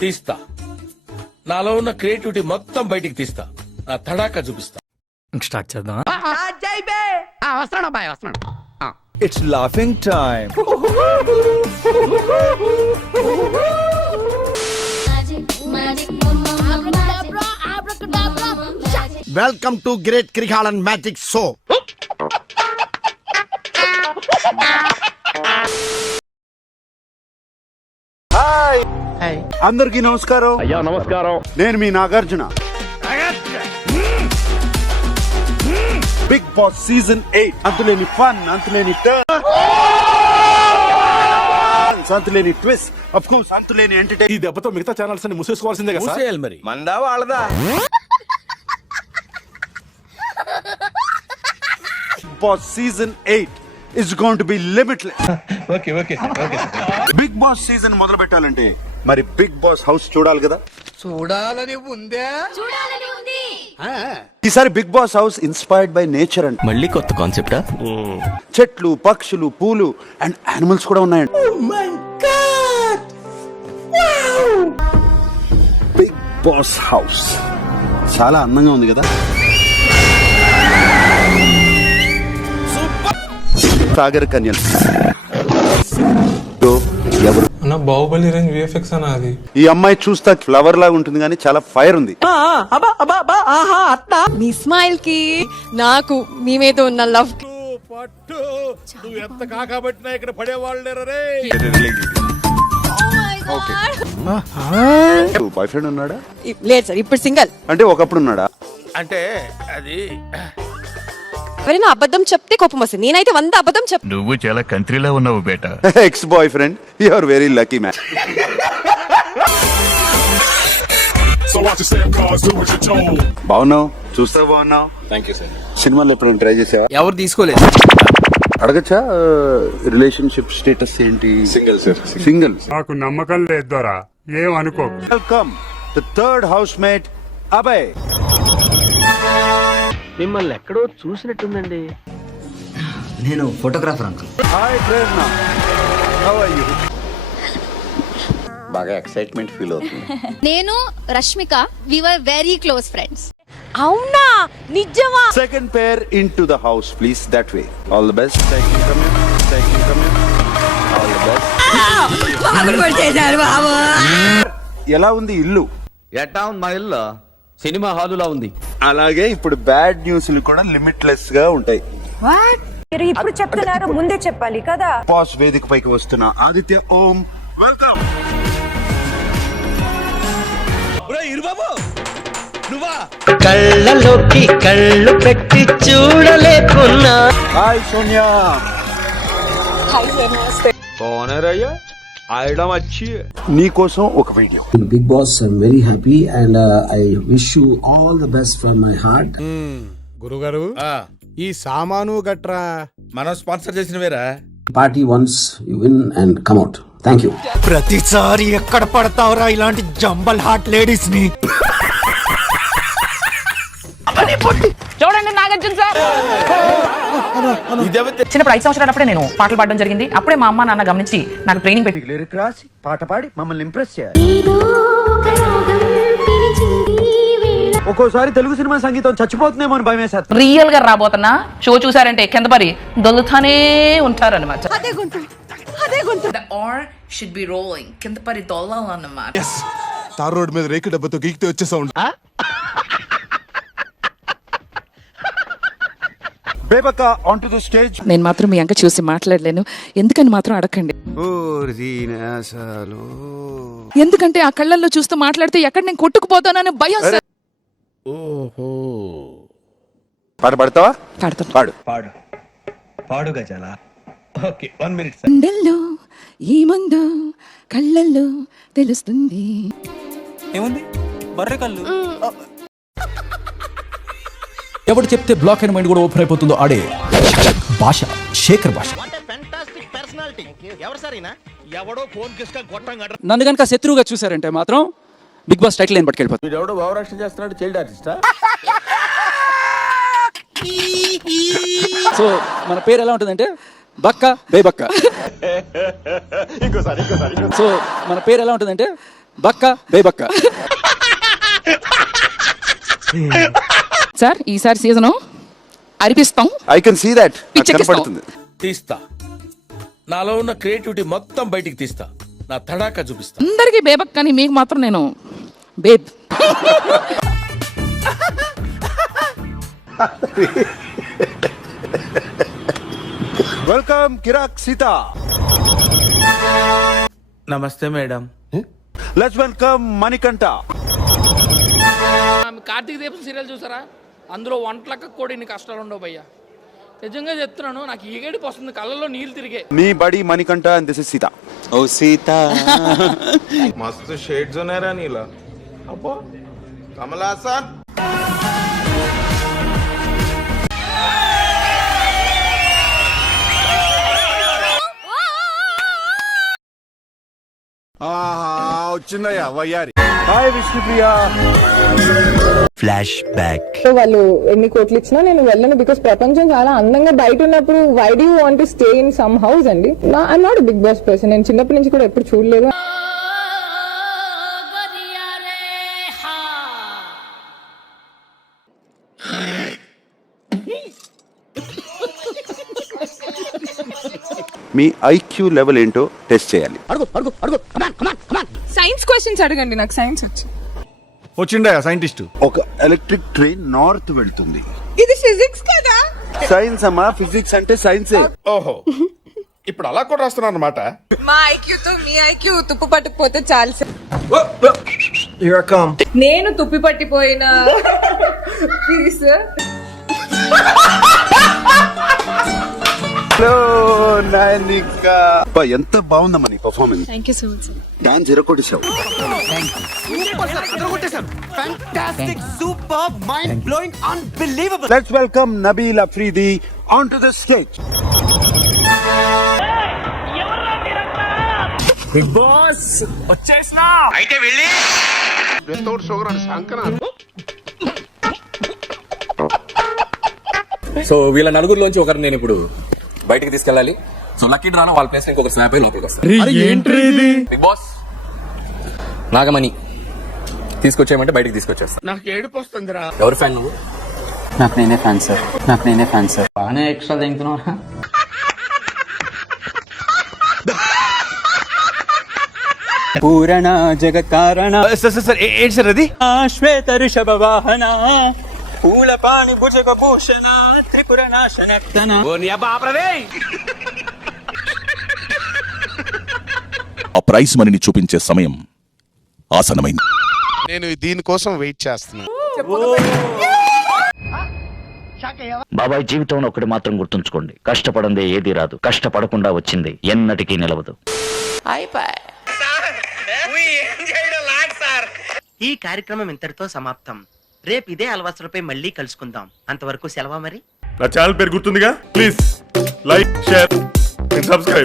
తీస్తా, నాలో ఉన్న క్రియేటివిటీ మొత్తం బయటికి తీస్తా, నా తడాకా చూపిస్తా. స్టార్ట్ చేద్దాం. వస్తున్నాడు అబ్బాయి, వస్తున్నాడు. It's laughing time. Welcome to Great Krigalan Magic Show. Hi అందరికీ నమస్కారం. అయ్యా నమస్కారం. నేను మీ నాగార్జున. బిగ్ బాస్ సీజన్ 8 అంతులేని ఫన్, అంతులేని టర్న్, అంతులేని ట్విస్ట్, ఆఫ్ కోర్స్ అంతులేని ఎంటర్టైన్. ఈ దెబ్బతో మిగతా ఛానల్స్ అన్ని మూసేసుకోవాల్సిందే కదా సార్? మూసేయాలి మరి. మందా వాళ్ళదా? Bigg Boss season 8 is going to be limitless. Okay. Bigg Boss season మొదలు పెట్టాలంటే మరి బిగ్ బాస్ హౌస్ చూడాలి కదా. చూడాలని ఉందే. ఈసారి Bigg Boss house inspired by nature and మళ్ళీ కొత్త కాన్సెప్టా? చెట్లు, పక్షులు, పూలు అండ్ యానిమల్స్ కూడా ఉన్నాయండి. బిగ్ బాస్ హౌస్ చాలా అందంగా ఉంది కదా. సాగర్ కన్యలు ఎవరు? బాహుబలి రేంజ్ విఎఫ్ఎక్స్ అన్న అది. ఈ అమ్మాయి చూస్తా ఫ్లవర్ లాగా ఉంటుంది కానీ చాలా ఫైర్ ఉంది. మీ స్మైల్ కి నాకు మీ మీద ఉన్న లవ్ కి పట్టు నువ్వు ఎంత కాకబట్టినా ఇక్కడ పడేవాళ్ళు బాయ్ ఫ్రెండ్ ఉన్నాడా? లేదు సార్, ఇప్పుడు సింగల్. అంటే ఒకప్పుడు ఉన్నాడా? అంటే అది ఎవరైనా అబద్ధం చెప్తే కోపం వస్తుంది. నేనైతే 100 అబద్ధం చెప్. నువ్వు చాలా కంట్రీలో ఉన్నావు బేటా. Ex boyfriend, you are very lucky man. బాగున్నావు, చూస్తా బాగున్నావు. సినిమాలో ఎప్పుడైనా ట్రై చేసావా? ఎవరు తీసుకోలేదు. అడగచ్చా రిలేషన్షిప్ స్టేటస్ ఏంటి? సింగిల్. నాకు నమ్మకం లేదు దొరా, ఏం అనుకో. Welcome the third housemate Abhay. మిమ్మల్ని ఎక్కడో చూసినట్టుందండి. నేను photographer uncle. Hi Prerana, how are you? బాగా ఎక్సైట్మెంట్ ఫీల్ అవుతుంది. నేను Rashmika, we were very close friends. అవునా, నిజమా? Second pair into the house please, that way. All the best. Thank you. Come here. All the best. ఎలా ఉంది ఇల్లు? ఎట్టా ఉంది మా ఇల్లు? సినిమా హాలులా ఉంది. అలాగే ఇప్పుడు బ్యాడ్ న్యూస్ కూడా లిమిట్లెస్ గా ఉంటాయి. ఇప్పుడు చెప్తున్నారు, ముందే చెప్పాలి కదా. బాస్ వేదిక పైకి వస్తున్న ఆదిత్య ఓం, వెల్కమ్. కళ్ళలోకి కళ్ళు పెట్టి చూడలేకున్నా. హాయ్ సోనియా. నీకోసం ఒక video. Big Boss, I'm very happy and I wish you all the best from my heart. గురుగారు, ఈ సామాను గట్రా మనం స్పాన్సర్ చేసిన వేరా. Party once you win and come out. Thank you. ప్రతిసారి ఎక్కడ పడతావురా ఇలాంటి జంబల్ హాట్ లేడీస్ ని? చూడండి నాగార్జున సార్. చిన్నప్పుడు 5 సంవత్సరాలప్పుడే నేను పాటలు పాడడం జరిగింది. అప్పుడే మా అమ్మ నాన్న గమనించి నాకు ట్రైనింగ్ పెట్టి లిరిక్ రాసి పాట పాడి మమ్మల్ని ఇంప్రెస్ చేయాలి. ఒక్కోసారి తెలుగు సినిమా సంగీతం చచ్చిపోతుందేమో అని భయమేశారు. రియల్ గా రాబోతున్నా షో చూసారంటే కింద పరి దొల్లుతానే ఉంటారు అనమాట. షుడ్ బి రోలింగ్, కింద పరి దొల్లాలన్నమాట. తార్ రోడ్ మీద రేకు డబ్బతో గీకితే వచ్చే sound. Bebakka on to the stage. నేను మాత్రం మీ అంక చూసి మాట్లాడలేను, ఎందుకని మాత్రం అడగండి. ఎందుకంటే ఆ కళ్ళల్లో చూస్తూ మాట్లాడితే ఎక్కడ నేను కొట్టుకుపోతానని భయం సార్. ఓహో, పాట పాడతావా? పాడతాను. పాడు గజాల. Okay, 1 minute. గుండెల్లో ఏముందో కళ్ళల్లో తెలుస్తుంది. ఏముంది? బర్రె కళ్ళు. ఎవడు చెప్తే బ్లాక్ అండ్ మైండ్ కూడా ఓపెన్ అయిపోతుందో ఆడే భాష, శేఖర్ భాష. నన్ను కనుక శత్రువుగా చూసారంటే మాత్రం బిగ్ బాస్ టైటిల్ నేను పట్టుకెళ్ళిపోతాను. వీడెవడో భావరక్షణ చేస్తున్నాడు, చైల్డ్ ఆర్టిస్టా? సో మన పేరు ఎలా ఉంటుందంటే బక్క బేబక్క. సో మన పేరు ఎలా ఉంటుందంటే బక్క బేబక్క. సార్ ఈసారి season అరిపిస్తాం. I can see that. నాకు పిచ్చెక్కిస్తాం. కనపడుతుంది. తీస్తా. నాలో ఉన్న క్రియేటివిటీ మొత్తం బయటికి తీస్తా. నా తడాకా చూపిస్తా. అందరికీ బేబక్ కానీ మీకు మాత్రం నేను బేబ్. Welcome కిరాక్ సీత. నమస్తే madam. Let's welcome Manikanta. Karthika దీపం సీరియల్ చూసారా? అందులో వంటలక్క కూడా ఇన్ని కష్టాలు ఉండవు భయ్యా. నిజంగా చెప్తున్నాను, నాకు ఈగేడికి వస్తుంది, కళ్ళలో నీళ్ళు తిరిగే. నీ బడి Manikanta and this is Sita. ఓ సీత. మస్తు షేడ్స్ ఉన్నారా నీలా? అబ్బో కమల్ హాసన్. వచ్చిందయ్యా వయ్యారి. హాయ్ విష్ణుప్రియ. Flashback. వాళ్ళు ఎన్ని కోట్లు ఇచ్చినా నేను వెళ్ళను, బికాస్ ప్రపంచం చాలా అందంగా బయట ఉన్నప్పుడు why do want to stay in some house అండి. I'm not Bigg Boss person. నేను చిన్నప్పటి నుంచి కూడా ఎప్పుడు చూడలేదు. మీ ఐక్యూ లెవెల్ ఏంటో టెస్ట్ చేయాలి. సైన్స్ క్వశ్చన్స్ అడగండి, నాకు సైన్స్ వచ్చు. వచ్చిండయా సైంటిస్ట్. ఒక ఎలక్ట్రిక్ ట్రైన్ నార్త్ వెళ్తుంది. ఇది ఫిజిక్స్ కదా? సైన్స్ అమ్మా, ఫిజిక్స్ అంటే సైన్సే. ఓహో ఇప్పుడు అలా కూడా రాస్తున్నారు అన్నమాట. మా ఐక్యూతో మీ ఐక్యూ తుప్పు పట్టుకుపోతే చాలు సార్. Here I come. నేను తుప్పి పట్టిపోయిన ప్లీజ్ ఎంత బాగుందమ్మా నీ performance. Thank you so much sir. Dance ఎరకొట్టేశావు. Fantastic, super, mind blowing, unbelievable. Let's welcome Nabil Afridi onto the stage. Big boss, వచ్చేసినా. అయితే వెళ్ళి. వితౌట్ షుగర్ అని సంకనా. సో వీళ్ళ నలుగురిలోంచి ఒకరు నేను ఇప్పుడు బయటికి తీసుకెళ్ళాలి. సో లక్కీ డ్రాలో వాళ్ళ ప్లేస్ ఇంకొక స్వాప్ అయి లోపలికి వస్తారు. బిగ్ బాస్ నాగమణి తీసుకొచ్చేయమంటే బయటికి తీసుకొచ్చేస్తా. నాకు ఏడుపు వస్తుందిరా. ఎవరు ఫ్యాన్ నువ్వు? నాకు నేనే ఫ్యాన్ సార్. బాగానే ఎక్స్ట్రా తింటున్నావా? పూరణ జగత్కారణ సార్ ఏంటి సార్ అది? శ్వేత ఋషభ వాహన పూల పాణి భుజగ భూషణ త్రిపుర నాశనక్తన. ఆ ప్రైజ్ మనీని చూపించే సమయం ఆసనమైంది. నేను దీనికోసం వెయిట్ చేస్తున్నా. బాబాయ్ జీవితంలో ఒకటి మాత్రం గుర్తుంచుకోండి, కష్టపడందే ఏది రాదు, కష్టపడకుండా వచ్చింది ఎన్నటికీ నిలవదు. ఈ కార్యక్రమం ఇంతటితో సమాప్తం. రేపు ఇదే అలవాసులపై మళ్ళీ కలుసుకుందాం. అంతవరకు సెలవా మరి. నా ఛానల్ పేరు గుర్తుందిగా? Please like, share and subscribe.